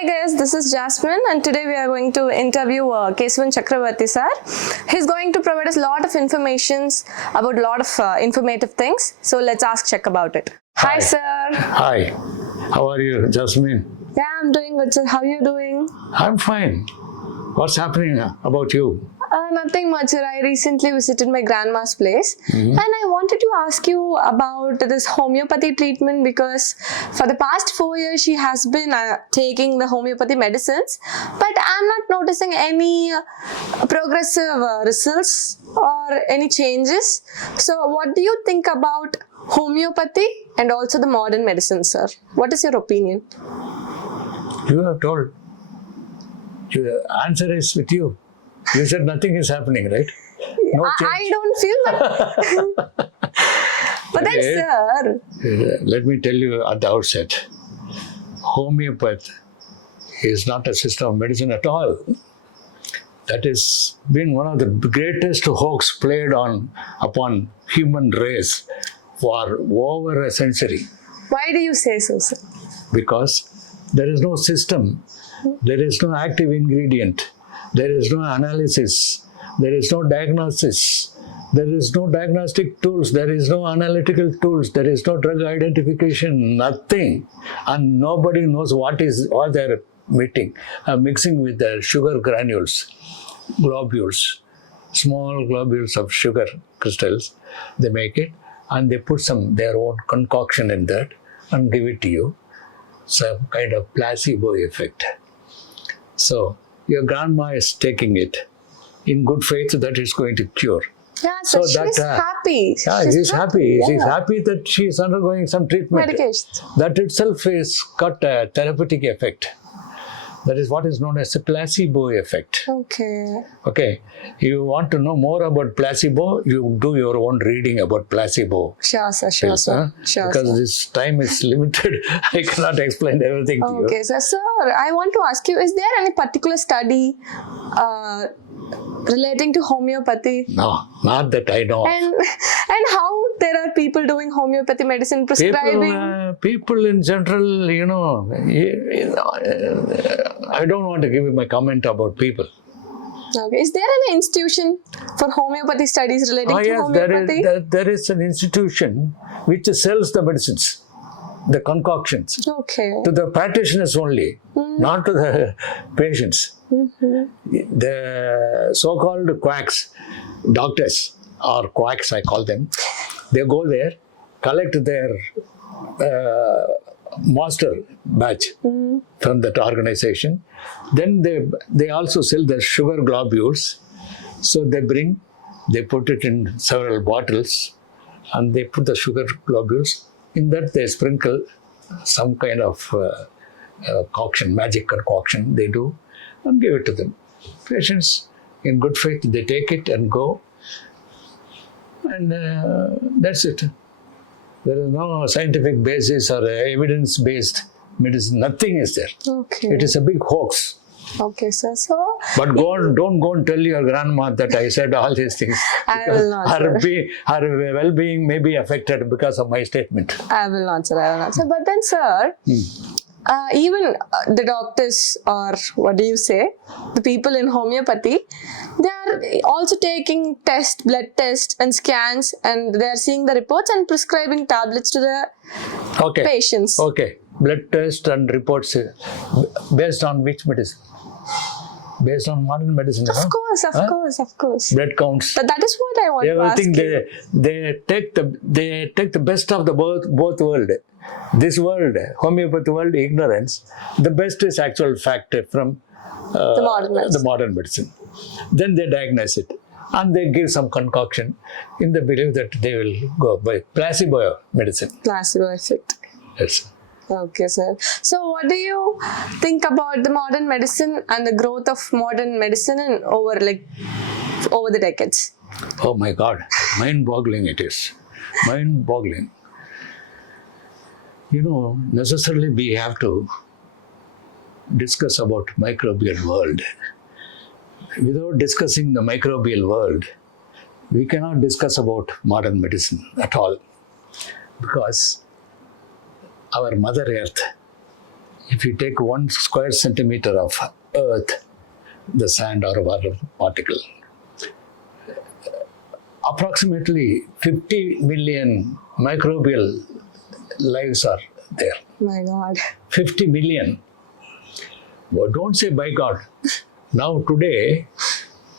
Hi guys, this is Jasmine and today we are going to interview Kesavan Chakravarthy sir. He's going to provide us a lot of informations about a lot of informative things. So let's ask Chak about it. Hi sir. Hi. How are you, Jasmine? Yeah, I'm doing good sir. How are you doing? I'm fine. What's happening about you? Nothing much sir. I recently visited my grandma's place and I wanted to ask you about this homeopathy treatment because for the past 4 years she has been taking the homeopathy medicines, but I'm not noticing any progressive results or any changes. So what do you think about homeopathy and also the modern medicine, sir? What is your opinion? You have told. The answer is with you. You said nothing is happening, right? No change. I don't feel that. But then, sir. Let me tell you at the outset, homeopathy is not a system of medicine at all. That has been one of the greatest hoax played upon human race for over a century. Why do you say so, sir? Because there is no system, there is no active ingredient, there is no analysis, there is no diagnosis, there is no diagnostic tools, there is no analytical tools, there is no drug identification, nothing. And nobody knows what they're mixing with the sugar granules, globules, small globules of sugar crystals. They make it and they put their own concoction in that and give it to you. Some kind of placebo effect. So your grandma is taking it in good faith that it's going to cure. Yeah, so she's happy. Yeah, she's happy. Yeah. She's happy that she's undergoing some treatment. Medication. That itself has got a therapeutic effect. That is what is known as a placebo effect. Okay. Okay. You want to know more about placebo, you do your own reading about placebo. Sure, sir. Sure, Yes, sir. Sure, because sir. this time is limited. I cannot explain everything to you. Okay, sir. Sir, I want to ask you, is there any particular study relating to homeopathy? No, not that I know. And how there are people doing homeopathy medicine prescribing? People in general, I don't want to give you my comment about people. Okay. Is there any institution for homeopathy studies relating to homeopathy? There is an institution which sells the medicines, the concoctions, to the practitioners only, not to the patients. The so-called quacks, doctors or quacks I call them, they go there, collect their master batch from that organization. Then they also sell the sugar globules. So they put it in several bottles and they put the sugar globules. In that they sprinkle some kind of concoction, magic concoction they do and give it to them. Patients in good faith, they take it and go. And that's it. There is no scientific basis or evidence-based medicine. Nothing is there. Okay. It is a big hoax. Okay, sir. So, but don't go and tell your grandma that I said all these things. I will not, her well-being may be affected because of my statement. I will not, sir. I will not, sir. But then, sir, even the doctors or what do you say, the people in homeopathy, they are also taking blood tests and scans, and they are seeing the reports and prescribing tablets to the patients. Okay. Blood test and reports based on which medicine? Based on modern medicine. Of course. Blood counts. But that is what I want to ask you. They take the best of the both world. This world, homeopathy world, ignorance. The best is actual fact from the modern medicine. Then they diagnose it and they give some concoction in the belief that they will go by placebo medicine. Placebo effect. Yes. Okay, sir. So, what do you think about the modern medicine and the growth of modern medicine over the decades? Oh my God, mind-boggling it is. Mind-boggling. Necessarily we have to discuss about microbial world. Without discussing the microbial world, we cannot discuss about modern medicine at all. Because our Mother Earth If you take 1 square centimeter of earth, the sand or water particle, approximately 50 million microbial lives are there. My God. 50 million. Well, don't say by God. Now today,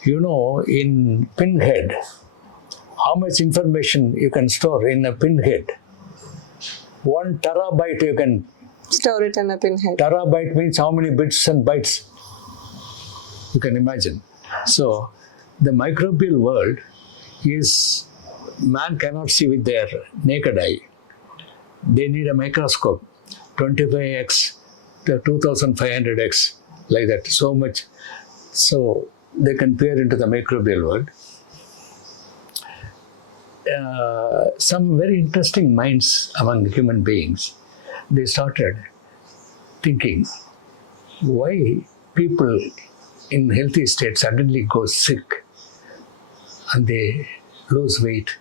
in pinhead, how much information you can store in a pinhead? 1 terabyte you can. Store it in a pinhead. Terabyte means how many bits and bytes? You can imagine. So, the microbial world is, man cannot see with their naked eye. They need a microscope, 25x to 2500x, like that, so much. So, they can peer into the microbial world. Some very interesting minds among human beings, they started thinking, why people in healthy state suddenly go sick and they lose weight.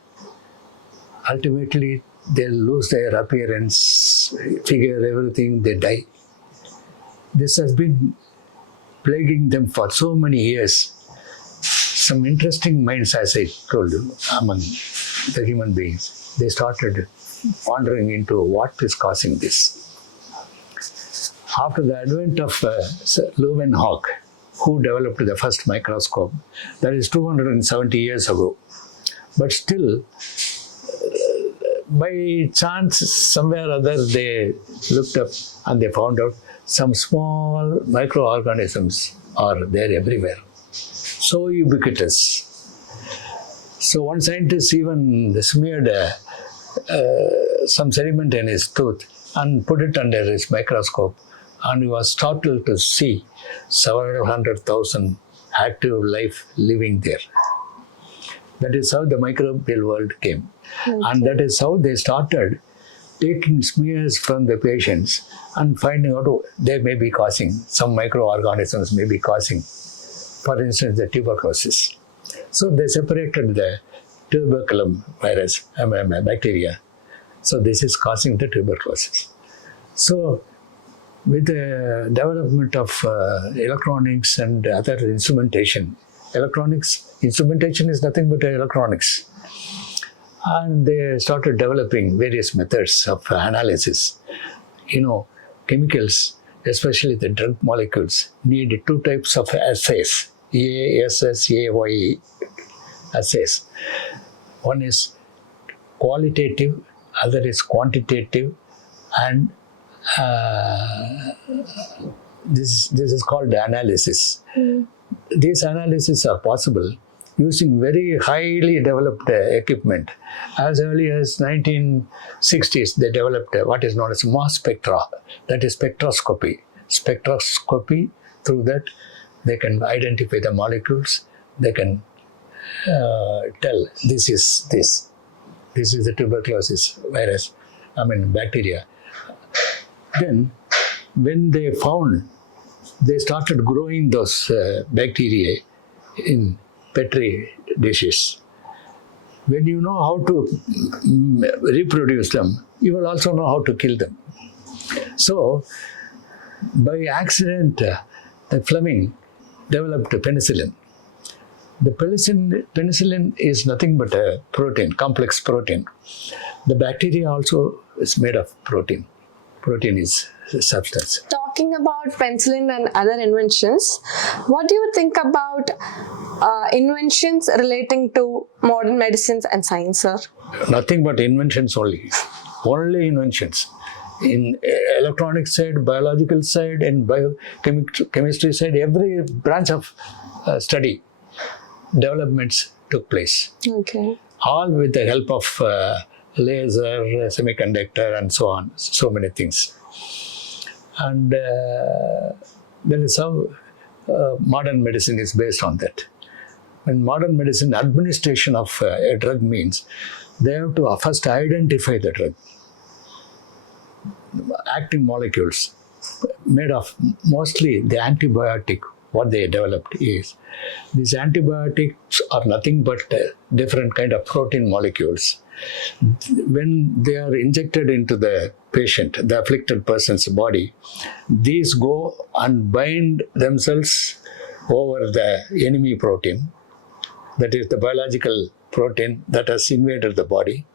Ultimately, they lose their appearance, figure, everything, they die. This has been plaguing them for so many years. Some interesting minds, as I told you, among the human beings, they started wandering into what is causing this. After the advent of Leeuwenhoek, who developed the first microscope, that is 270 years ago. But still, by chance, somewhere or other, they looked up and they found out some small microorganisms are there everywhere. So ubiquitous. So one scientist even smeared some sediment in his tooth and put it under his microscope, and he was startled to see several 100,000 active life living there. That is how the microbial world came. Okay. And that is how they started taking smears from the patients and finding out they may be causing, some microorganisms may be causing, for instance, the tuberculosis. So they separated the tuberculum virus, bacteria. So this is causing the tuberculosis. So with the development of electronics and other instrumentation, instrumentation is nothing but electronics. And they started developing various methods of analysis. Chemicals, especially the drug molecules, need 2 types of assays, ASSAYE assays. One is qualitative, other is quantitative, and this is called analysis. These analyses are possible using very highly developed equipment. As early as 1960s, they developed what is known as mass spectra, that is spectroscopy. Spectroscopy, through that, they can identify the molecules, they can tell this is the tuberculosis virus, bacteria. Then, when they found, they started growing those bacteria in Petri dishes. When you know how to reproduce them, you will also know how to kill them. So, by accident, Fleming developed penicillin. The penicillin is nothing but a protein, complex protein. The bacteria also is made of protein. Protein is a substance. Talking about penicillin and other inventions, what do you think about inventions relating to modern medicines and science, sir? Nothing but inventions only. Only inventions. In electronic side, biological side, and biochemistry side, every branch of study, developments took place. Okay. All with the help of laser, semiconductor, and so on. So many things. And that is how modern medicine is based on that. In modern medicine, administration of a drug means they have to first identify the drug. Active molecules made of mostly the antibiotic, what they developed is, these antibiotics are nothing but different kind of protein molecules. When they are injected into the patient, the afflicted person's body, these go and bind themselves over the enemy protein, that is the biological protein that has invaded the body,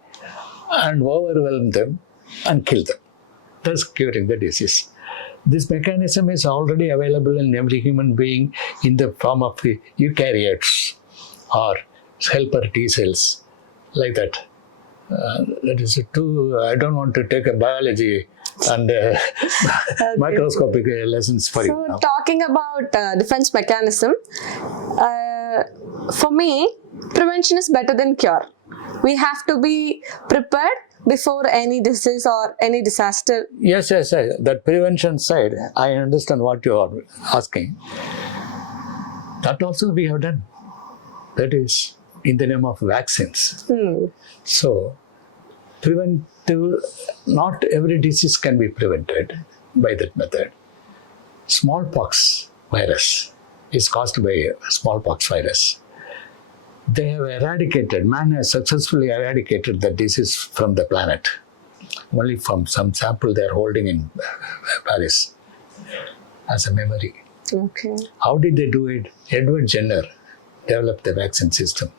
and overwhelm them and kill them, thus curing the disease. This mechanism is already available in every human being in the form of eukaryotes or helper T cells, like that. That is too. I don't want to take a biology and microscopic lessons for you So now. talking about defense mechanism, for me, prevention is better than cure. We have to be prepared before any disease or any disaster. Yes. That prevention side, I understand what you are asking. That also we have done. That is in the name of vaccines. So, preventive, not every disease can be prevented by that method. Smallpox virus is caused by a smallpox virus. They have eradicated, man has successfully eradicated the disease from the planet. Only from some sample they are holding in Paris as a memory. Okay. How did they do it? Edward Jenner developed the vaccine system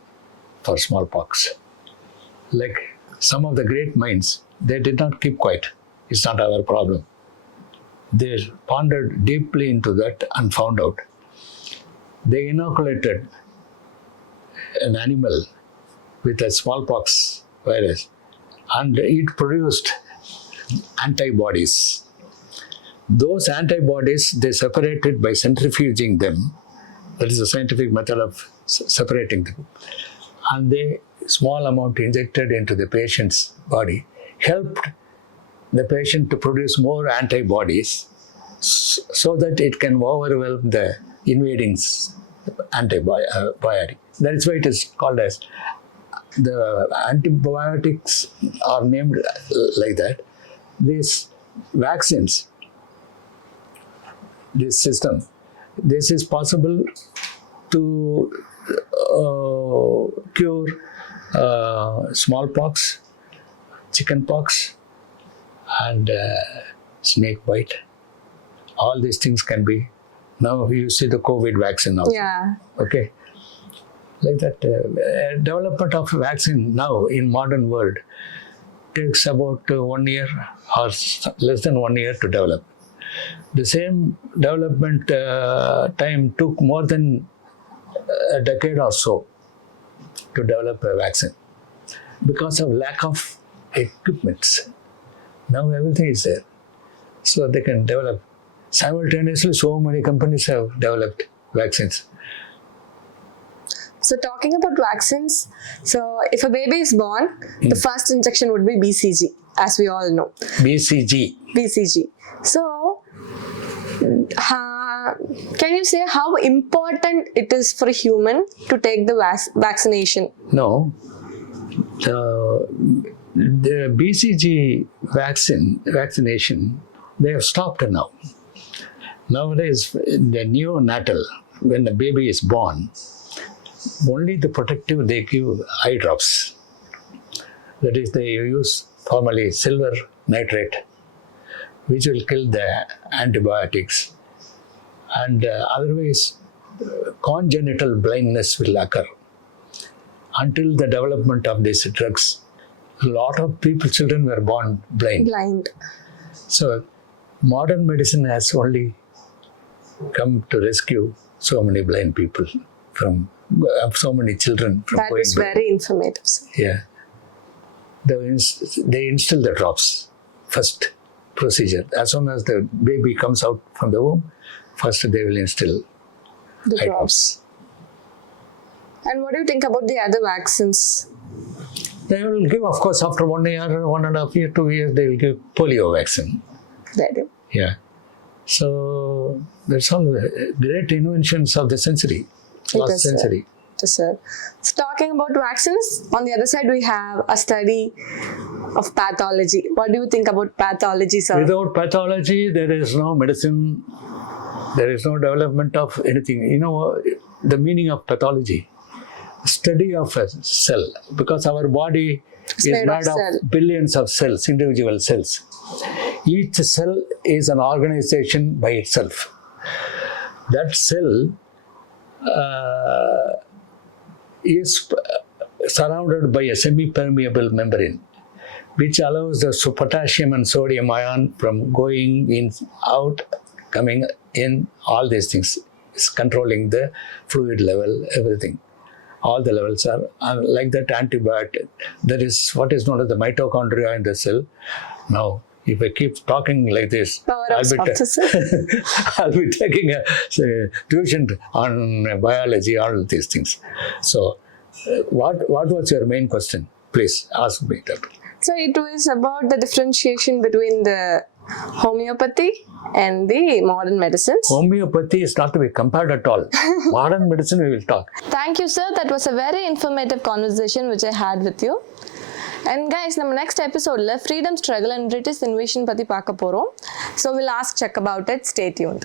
for smallpox. Like some of the great minds, they did not keep quiet. It's not our problem. They pondered deeply into that and found out. They inoculated an animal with a smallpox virus and it produced antibodies. Those antibodies, they separated by centrifuging them. That is a scientific method of separating them. And they, small amount injected into the patient's body, helped the patient to produce more antibodies so that it can overwhelm the invading antibiotic. That is why it is called as, the antibiotics are named like that. These vaccines, this system, this is possible to cure smallpox, chickenpox, and snake bite. All these things can be. Now you see the COVID vaccine also. Yeah. Okay. Like that, development of vaccine now in modern world takes about 1 year or less than 1 year to develop. The same development time took more than a decade or so to develop a vaccine because of lack of equipments. Now everything is there, so they can develop simultaneously. So many companies have developed vaccines. So talking about vaccines, so if a baby is born, the first injection would be BCG, as we all know. BCG. So, can you say how important it is for a human to take the vaccination? No. The BCG vaccination, they have stopped now. Nowadays, the neonatal, when the baby is born, only the protective, they give eye drops. That is, they use formally silver nitrate, which will kill the antibiotics. And otherwise, congenital blindness will occur. Until the development of these drugs, a lot of children were born blind. So, modern medicine has only come to rescue so many blind people from so many children from that going is blind. very informative. Yeah. They instill the drops, first procedure. As soon as the baby comes out from the womb, first they will instill The eye drops. And what do you think about the other vaccines? They will give, of course, after 1 year, 1.5 years, 2 years, they will give polio vaccine. They do. Yeah. So that's all great inventions of the century, last century. So talking about vaccines, on the other side we have a study of pathology. What do you think about pathology, sir? Without pathology, there is no medicine, there is no development of anything. You know, the meaning of pathology, study of a cell, because our body is made of made cell. of billions of cells, individual cells. Each cell is an organization by itself. That cell is surrounded by a semi-permeable membrane, which allows the potassium and sodium ion from going in, out, coming in, all these things. It's controlling the fluid level, everything. All the levels are like that antibiotic. There is what is known as the mitochondria in the cell. Now, if I keep talking like this, Power of I'll be taking a tuition on biology, all of these things. So, what was your main question? Please ask me that. So it was about the differentiation between the homeopathy and the modern medicines. Homeopathy is not to be compared at all. Modern medicine we will talk. Thank you, sir. That was a very informative conversation which I had with you. And guys, நம்ம next episode freedom struggle and British invasion பத்தி பார்க்க போறோம். So we'll ask Chak about it. Stay tuned.